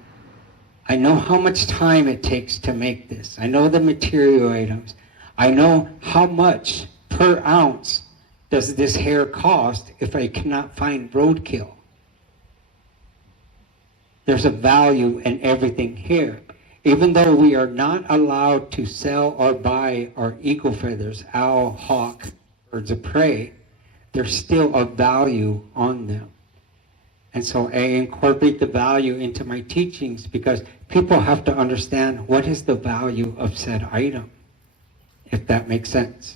I know how much time it takes to make this. I know the material items. I know how much per ounce does this hair cost if I cannot find roadkill. There's a value in everything here. Even though we are not allowed to sell or buy our eagle feathers, owl, hawk, birds of prey, there's still a value on them. And so I incorporate the value into my teachings because people have to understand what is the value of said item, if that makes sense.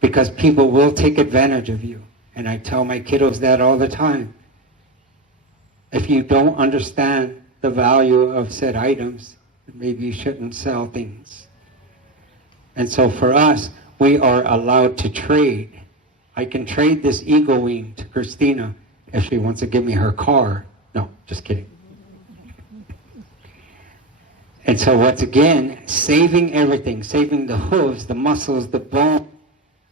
Because people will take advantage of you. And I tell my kiddos that all the time. If you don't understand the value of said items, maybe you shouldn't sell things. And so for us, we are allowed to trade. I can trade this eagle wing to Christina if she wants to give me her car. No, just kidding. And so once again, saving everything, saving the hooves, the muscles, the bone.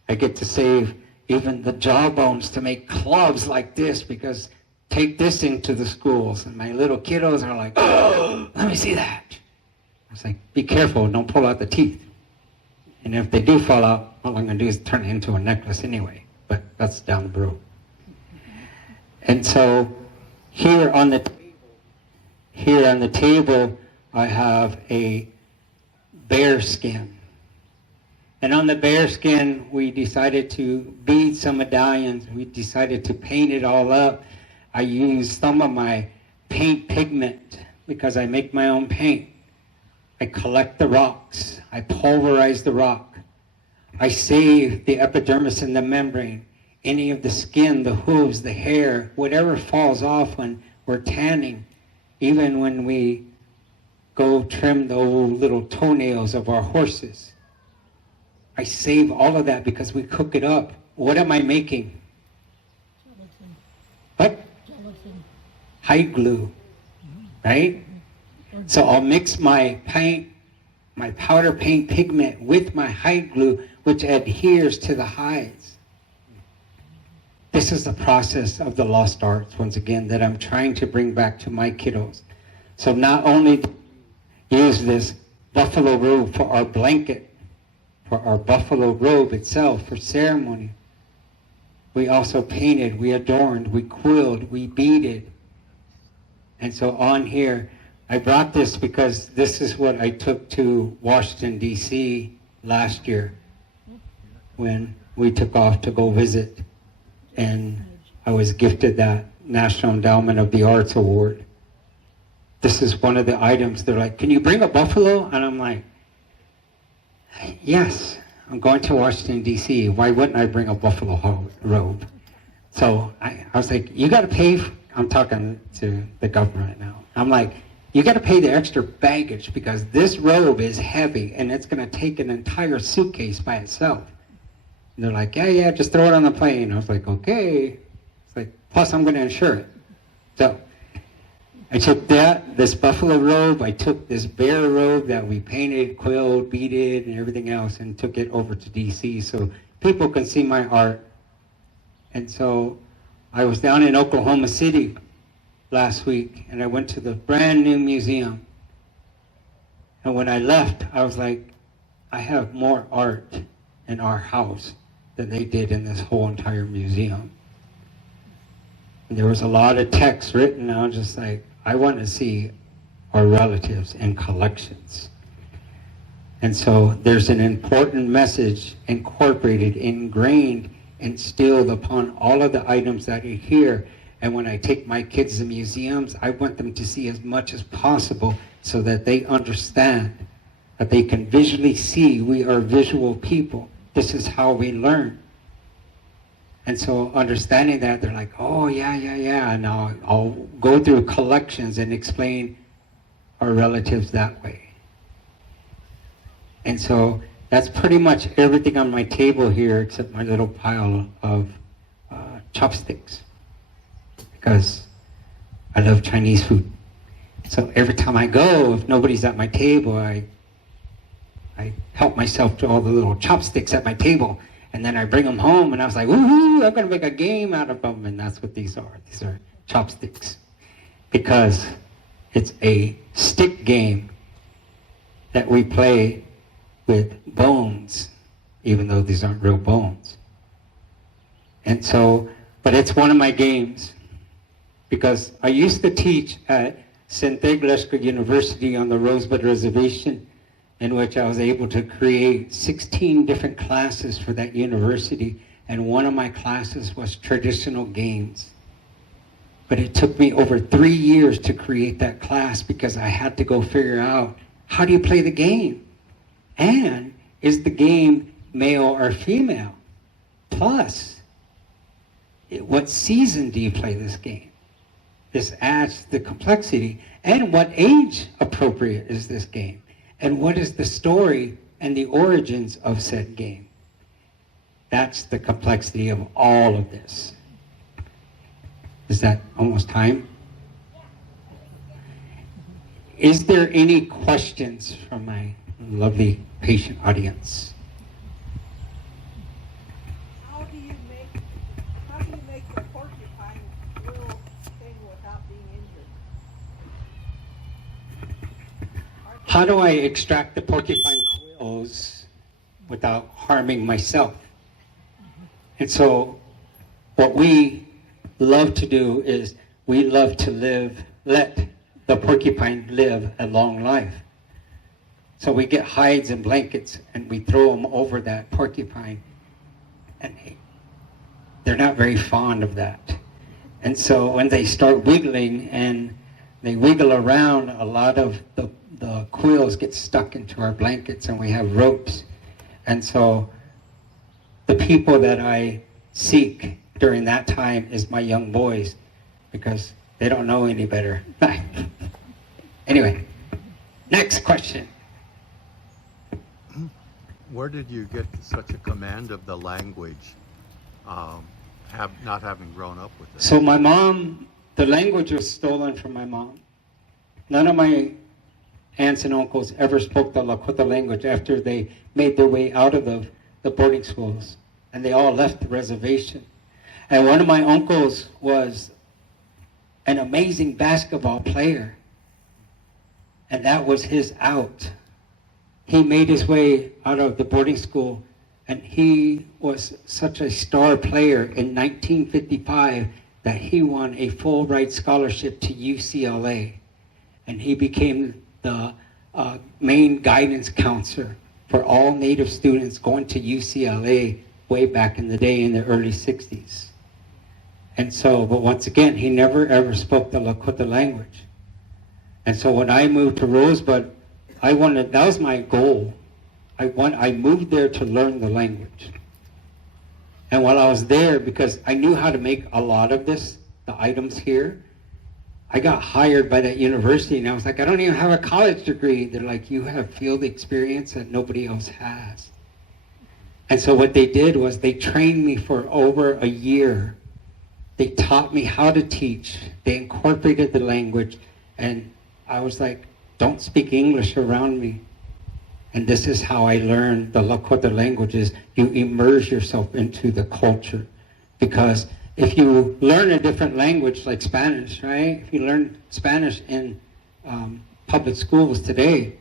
I get to save even the jawbones to make clubs like this because take this into the schools. And my little kiddos are like, oh, let me see that. I was like, be careful, don't pull out the teeth. And if they do fall out, all I'm going to do is turn it into a necklace anyway. But that's down the road. And so here on the table, I have a bear skin. And on the bear skin, we decided to bead some medallions. We decided to paint it all up. I used some of my paint pigment because I make my own paint. I collect the rocks. I pulverize the rock. I save the epidermis and the membrane, any of the skin, the hooves, the hair, whatever falls off when we're tanning, even when we go trim the old little toenails of our horses. I save all of that because we cook it up. What am I making? Gelatin. What? Gelatin. Hide glue, right? So I'll mix my paint, my powder paint pigment with my hide glue, which adheres to the hides. This is the process of the lost arts, once again, that I'm trying to bring back to my kiddos. So not only do we use this buffalo robe for our blanket, for our buffalo robe itself, for ceremony, we also painted, we adorned, we quilled, we beaded. And so on here, I brought this because this is what I took to Washington, D.C. last year when we took off to go visit. And I was gifted that National Endowment of the Arts Award. This is one of the items. They're like, can you bring a buffalo? And I'm like, yes, I'm going to Washington, D.C. Why wouldn't I bring a buffalo robe? So I was like, you got to pay. I'm talking to the government now. I'm like, you got to pay the extra baggage because this robe is heavy and it's going to take an entire suitcase by itself. And they're like, yeah, just throw it on the plane. I was like, okay. It's like, plus I'm going to insure it. So I took this buffalo robe, I took this bear robe that we painted, quilled, beaded, and everything else, and took it over to D.C. so people can see my art. And so I was down in Oklahoma City last week, and I went to the brand new museum. And when I left, I was like, I have more art in our house than they did in this whole entire museum. And there was a lot of text written, and I was just like, I want to see our relatives and collections. And so there's an important message incorporated, ingrained, instilled upon all of the items that are here. And when I take my kids to museums, I want them to see as much as possible so that they understand, that they can visually see we are visual people. This is how we learn. And so understanding that, they're like, oh, yeah. And I'll go through collections and explain our relatives that way. And so that's pretty much everything on my table here except my little pile of chopsticks. Because I love Chinese food. So every time I go, if nobody's at my table, I help myself to all the little chopsticks at my table. And then I bring them home, and I was like, woohoo, I'm going to make a game out of them. And that's what these are. These are chopsticks. Because it's a stick game that we play with bones, even though these aren't real bones. And so, but it's one of my games. Because I used to teach at Centegleska University on the Rosebud Reservation, in which I was able to create 16 different classes for that university, and one of my classes was traditional games. But it took me over 3 years to create that class because I had to go figure out, how do you play the game? And is the game male or female? Plus, what season do you play this game? This adds the complexity. And what age appropriate is this game? And what is the story and the origins of said game? That's the complexity of all of this. Is that almost time? Is there any questions from my lovely patient audience? How do you make the porcupine little thing without being injured? How do I extract the porcupine quills without harming myself? And so what we love to do is we love to let the porcupine live a long life. So we get hides and blankets and we throw them over that porcupine. And they're not very fond of that. And so when they start wiggling and they wiggle around, a lot of the quills get stuck into our blankets, and we have ropes. And so the people that I seek during that time is my young boys, because they don't know any better. Anyway, next question. Where did you get such a command of the language, not having grown up with it? So my mom, the language was stolen from my mom. None of my aunts and uncles ever spoke the Lakota language after they made their way out of the boarding schools, and they all left the reservation. And one of my uncles was an amazing basketball player, and that was his out. He made his way out of the boarding school, and he was such a star player in 1955 that he won a full ride scholarship to UCLA, and he became the main guidance counselor for all Native students going to UCLA way back in the day in the early 60s. And so, but once again, he never ever spoke the Lakota language. And so when I moved to Rosebud, that was my goal. I moved there to learn the language. And while I was there, because I knew how to make a lot of this, the items here, I got hired by that university, and I was like, I don't even have a college degree. They're like, you have field experience that nobody else has. And so what they did was they trained me for over a year. They taught me how to teach. They incorporated the language, and I was like, don't speak English around me. And this is how I learned the Lakota languages. You immerse yourself into the culture. Because if you learn a different language like Spanish, right? If you learn Spanish in public schools today,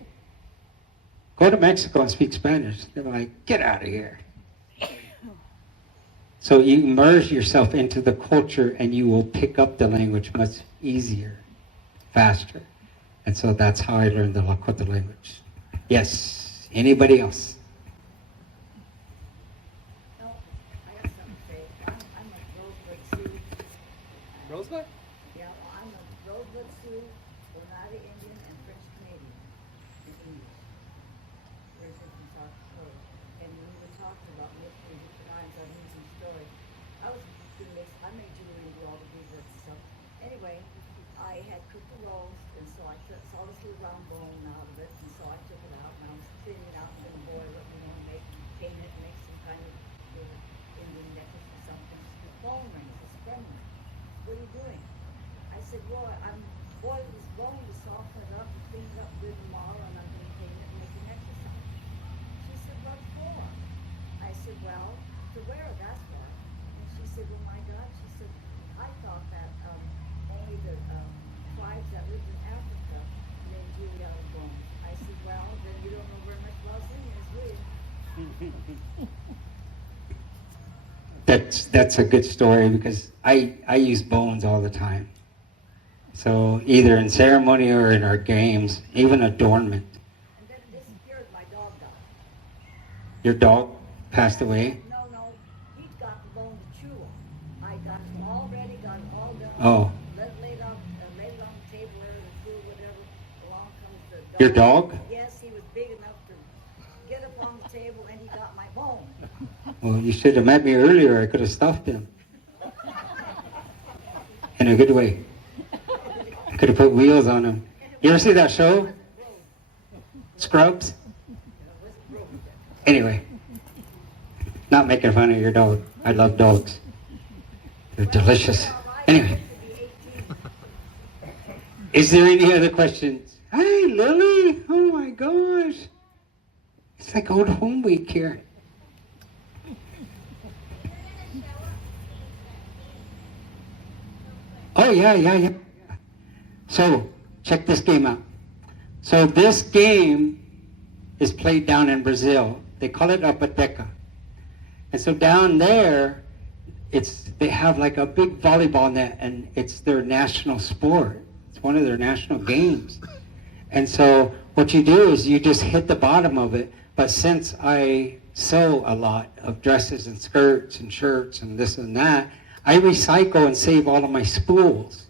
go to Mexico and speak Spanish. They're like, get out of here. So you immerse yourself into the culture and you will pick up the language much easier, faster. And so that's how I learned the Lakota language. Yes, anybody else? No, I got something to say. I'm a Rosebud Sioux. Rosebud? Yeah, well, I'm a Rosebud Sioux, Oneida Indian, and French Canadian in English. Very good from South Dakota. And when we were talking about making different kinds of amusing stories, I made jewelry and do all the beadwork and stuff. Anyway, I had cooked the rolls, and so I saw this little round bone out of it, and so I took it out, and I was cleaning it out, and then boil it, paint it, make some kind of little Indian necklace or something. It's bone ring, it's a stem ring. What are you doing? I said, well, I'm boiling this bone to soften it up and clean it up good tomorrow, and I'm going to paint it and make a necklace out of it. She said, what for? I said, well, to wear it, that's why. And she said, oh my God, she said, I thought that only the tribes that lived in Africa made jewelry out of bones. I said, well, then you don't know very much about Indians, do you? That's a good story, because I use bones all the time. So either in ceremony or in our games, even adornment. And then it disappeared, my dog died. Your dog passed away? No, he's got the bone to chew on. I got it all ready, got it all done. Oh. Laid it on the table, there, the food, whatever. Along comes the dog. Your dog? Yes, he was big enough to get up on the table, and he got my bone. Well, you should have met me earlier. I could have stuffed him. In a good way. I could have put wheels on him. You ever see that show? Scrubs? Anyway. Not making fun of your dog. I love dogs. They're delicious. Anyway. Is there any other questions? Hey, Lily. Oh my gosh. It's like old home week here. Oh, yeah. So, check this game out. So this game is played down in Brazil. They call it a pateca. And so down there, they have like a big volleyball net, and it's their national sport. It's one of their national games. And so what you do is you just hit the bottom of it. But since I sew a lot of dresses and skirts and shirts and this and that, I recycle and save all of my spools.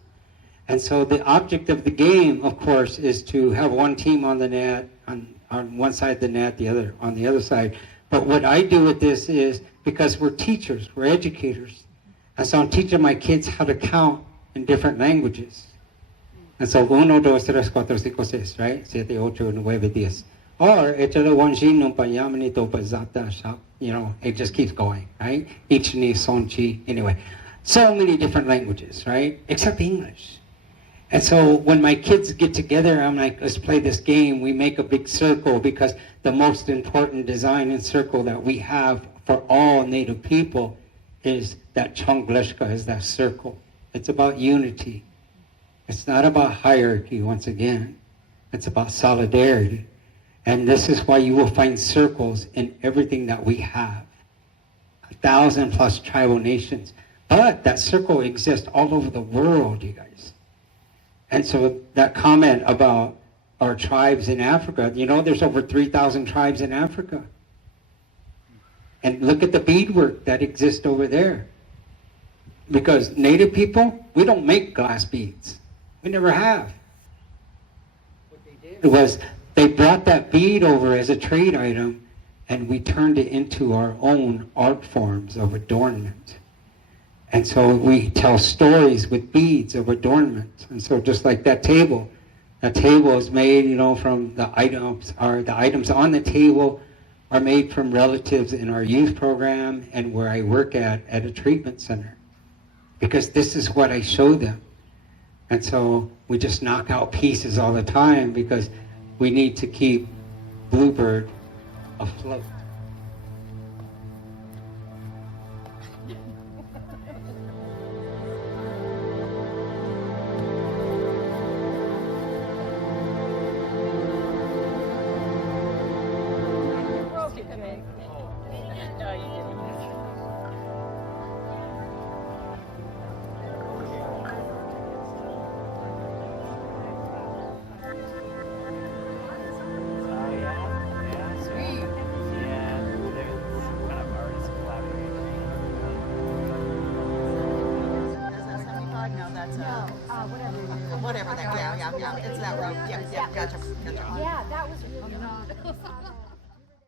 And so the object of the game, of course, is to have one team on the net, on one side of the net, the other on the other side. But what I do with this is, because we're teachers, we're educators, and so I'm teaching my kids how to count in different languages. And so 1, 2, 3, 4, 5, 6, right? 7, 8, 9, 10. Or you know, it just keeps going, right? Ich, ni, son, chi. Anyway, so many different languages, right? Except English. And so when my kids get together, I'm like, let's play this game. We make a big circle, because the most important design and circle that we have for all Native people is that Chongleshka, is that circle. It's about unity. It's not about hierarchy, once again. It's about solidarity. And this is why you will find circles in everything that we have. 1,000+ tribal nations. But that circle exists all over the world, you guys. And so that comment about our tribes in Africa, you know, there's over 3,000 tribes in Africa. And look at the beadwork that exists over there. Because Native people, we don't make glass beads. We never have. What they did was they brought that bead over as a trade item, and we turned it into our own art forms of adornment. And so we tell stories with beads of adornment. And so just like that table is made, you know, from the items on the table are made from relatives in our youth program and where I work at a treatment center. Because this is what I show them. And so we just knock out pieces all the time, because we need to keep Bluebird afloat. Whatever that, yeah, it's that rope. Yeah, gotcha. Yeah, that was really